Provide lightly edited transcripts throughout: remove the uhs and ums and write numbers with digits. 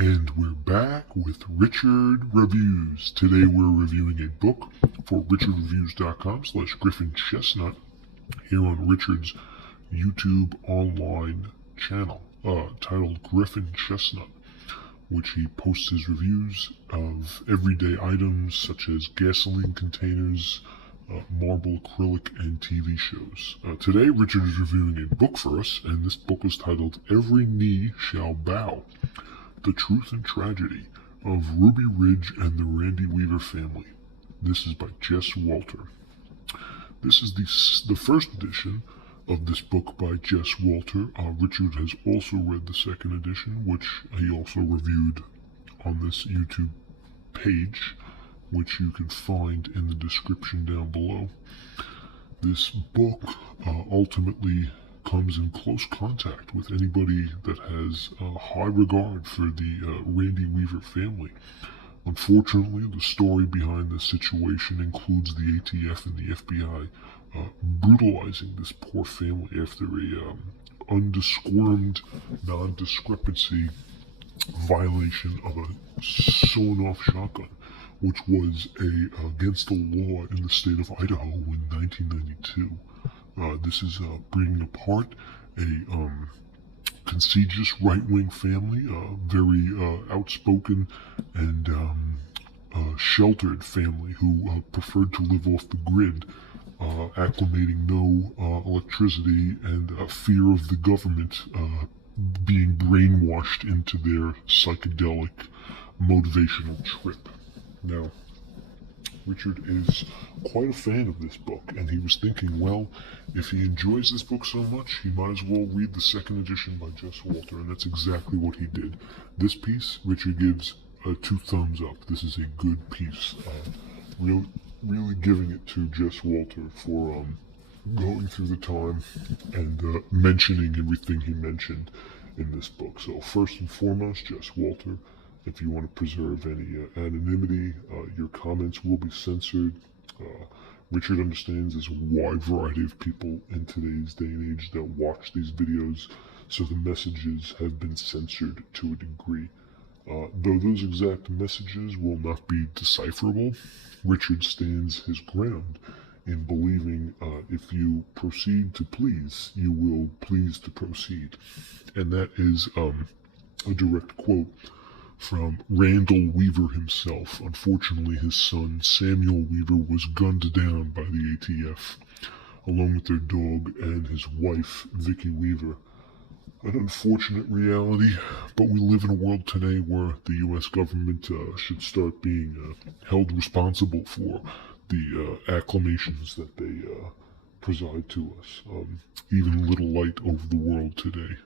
And we're back with Richard Reviews. Today we're reviewing a book for richardreviews.com/GriffinChestnut here on Richard's YouTube online channel titled Griffin Chestnut, which he posts his reviews of everyday items such as gasoline containers, marble acrylic, and TV shows. Today Richard is reviewing a book for us, and this book is titled Every Knee Shall Bow: The Truth and Tragedy of Ruby Ridge and the Randy Weaver Family. This is by Jess Walter. This is the first edition of this book by Jess Walter. Richard has also read the second edition, which he also reviewed on this YouTube page, which you can find in the description down below. This book ultimately comes in close contact with anybody that has a high regard for the Randy Weaver family. Unfortunately, the story behind this situation includes the ATF and the FBI brutalizing this poor family after a undisquirmed non-discrepancy violation of a sawn-off shotgun, which was against the law in the state of Idaho in 1992. This is bringing apart a concedious right-wing family, very outspoken and sheltered family who preferred to live off the grid, acclimating no electricity and fear of the government being brainwashed into their psychedelic motivational trip. Now, Richard is quite a fan of this book, and he was thinking, well, if he enjoys this book so much, he might as well read the second edition by Jess Walter, and that's exactly what he did. This piece, Richard gives 2 thumbs up. This is a good piece. Really giving it to Jess Walter for going through the time and mentioning everything he mentioned in this book. So first and foremost, Jess Walter, if you want to preserve any anonymity, your comments will be censored. Richard understands there's a wide variety of people in today's day and age that watch these videos, so the messages have been censored to a degree. Though those exact messages will not be decipherable, Richard stands his ground in believing if you proceed to please, you will please to proceed. And that is a direct quote from Randall Weaver himself. Unfortunately, his son Samuel Weaver was gunned down by the ATF, along with their dog and his wife, Vicky Weaver. An unfortunate reality, but we live in a world today where the U.S. government should start being held responsible for the acclamations that they preside to us. Even little light over the world today.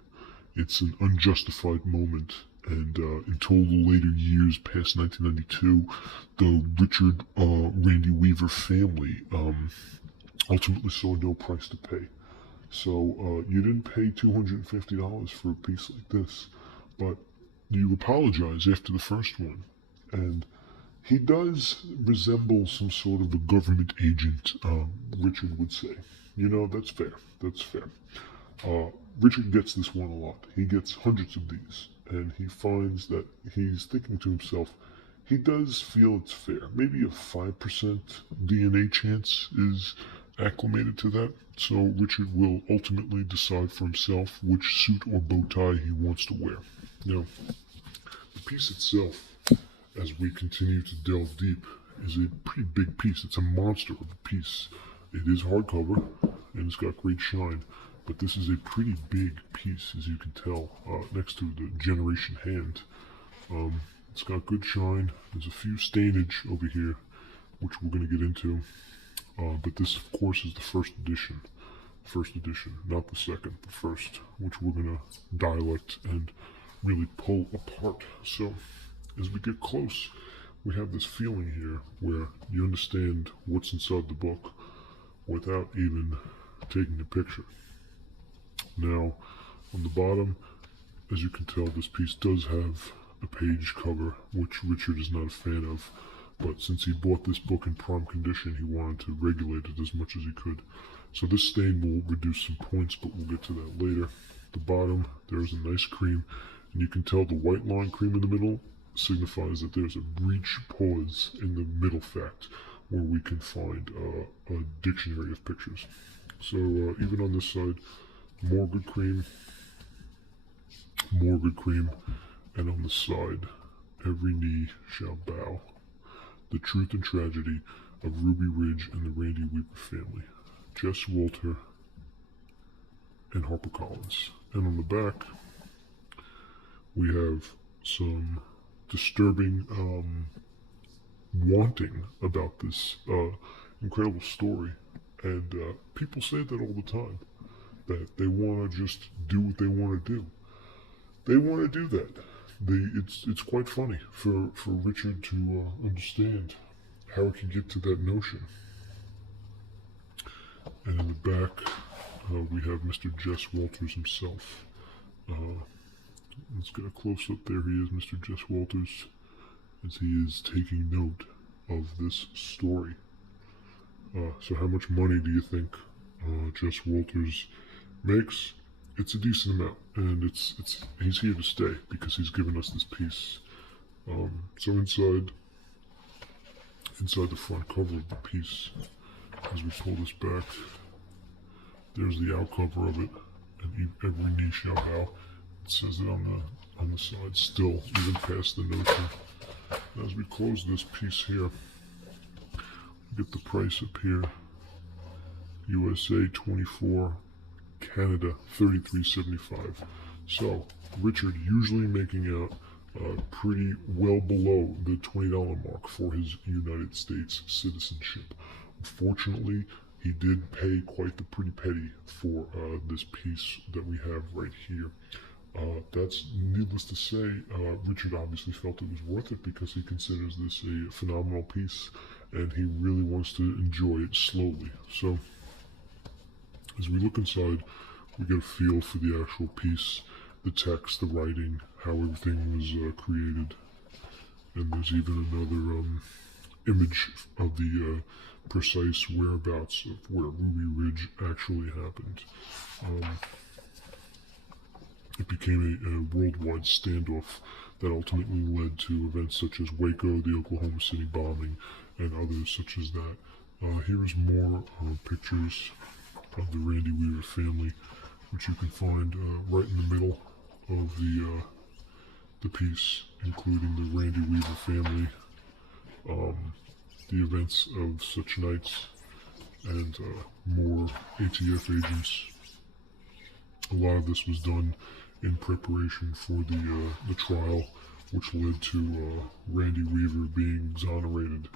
It's an unjustified moment, and until the later years past 1992, the Richard Randy Weaver family ultimately saw no price to pay. So you didn't pay $250 for a piece like this, but you apologize after the first one. And he does resemble some sort of a government agent, Richard would say. You know, that's fair. That's fair. Richard gets this one a lot. He gets hundreds of these, and he finds that he's thinking to himself, he does feel it's fair. Maybe a 5% DNA chance is acclimated to that, so Richard will ultimately decide for himself which suit or bow tie he wants to wear. Now, the piece itself, as we continue to delve deep, is a pretty big piece. It's a monster of a piece. It is hardcover, and it's got great shine, but this is a pretty big piece, as you can tell, next to the Generation hand. It's got good shine. There's a few stainage over here, which we're going to get into. But this, of course, is the first edition. First edition, not the second, the first, which we're going to dialect and really pull apart. So, as we get close, we have this feeling here where you understand what's inside the book without even taking a picture. Now, on the bottom, as you can tell, this piece does have a page cover, which Richard is not a fan of. But since he bought this book in prime condition, he wanted to regulate it as much as he could. So this stain will reduce some points, but we'll get to that later. At the bottom, there's a nice cream And you can tell the white line cream in the middle signifies that there's a breech pause in the middle fact where we can find a dictionary of pictures. So even on this side, more good cream, and on the side, every knee shall bow. The truth and tragedy of Ruby Ridge and the Randy Weaver family. Jess Walter and HarperCollins. And on the back, we have some disturbing wanting about this incredible story. And people say that all the time, that they want to just do what they want to do. They want to do that. It's quite funny for Richard to understand how it can get to that notion. And in the back, we have Mr. Jess Walters himself. Let's get a close up. There he is, Mr. Jess Walters, as he is taking note of this story. So how much money do you think Jess Walters makes? It's a decent amount, and he's here to stay because he's given us this piece. So inside the front cover of the piece, as we pull this back, there's the out cover of it, and every knee shall bow. It says it on the side still, even past the notion. And as we close this piece here, we get the price up here. USA 24, Canada 33.75. So Richard usually making out pretty well below the $20 mark for his United States citizenship. Unfortunately, he did pay quite the pretty penny for this piece that we have right here. That's needless to say. Richard obviously felt it was worth it because he considers this a phenomenal piece and he really wants to enjoy it slowly. So as we look inside, we get a feel for the actual piece, the text, the writing, how everything was created. And there's even another image of the precise whereabouts of where Ruby Ridge actually happened. It became a worldwide standoff that ultimately led to events such as Waco, the Oklahoma City bombing, and others such as that. Here is more pictures of the Randy Weaver family, which you can find right in the middle of the piece, including the Randy Weaver family, the events of such nights, and more ATF agents. A lot of this was done in preparation for the trial, which led to Randy Weaver being exonerated,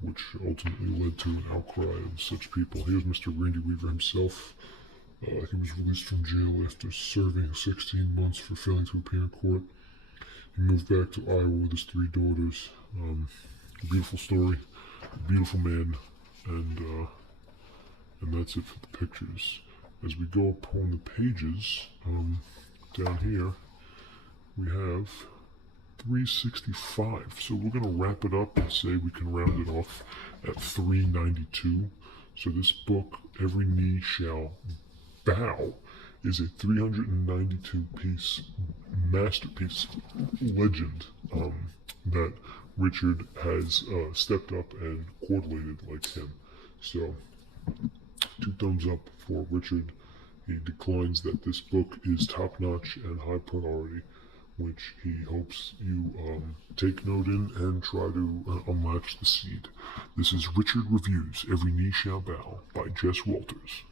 which ultimately led to an outcry of such people. Here's Mr. Randy Weaver himself. He was released from jail after serving 16 months for failing to appear in court. He moved back to Iowa with his 3 daughters. A beautiful story, a beautiful man, and that's it for the pictures. As we go upon the pages, down here, we have 365. So we're going to wrap it up and say we can round it off at 392. So this book, Every Knee Shall Bow, is a 392-piece masterpiece legend that Richard has stepped up and coordinated like him. So 2 thumbs up for Richard. He declines that this book is top-notch and high priority, which he hopes you take note in and try to unlatch the seed. This is Richard Reviews Every Knee Shall Bow by Jess Walters.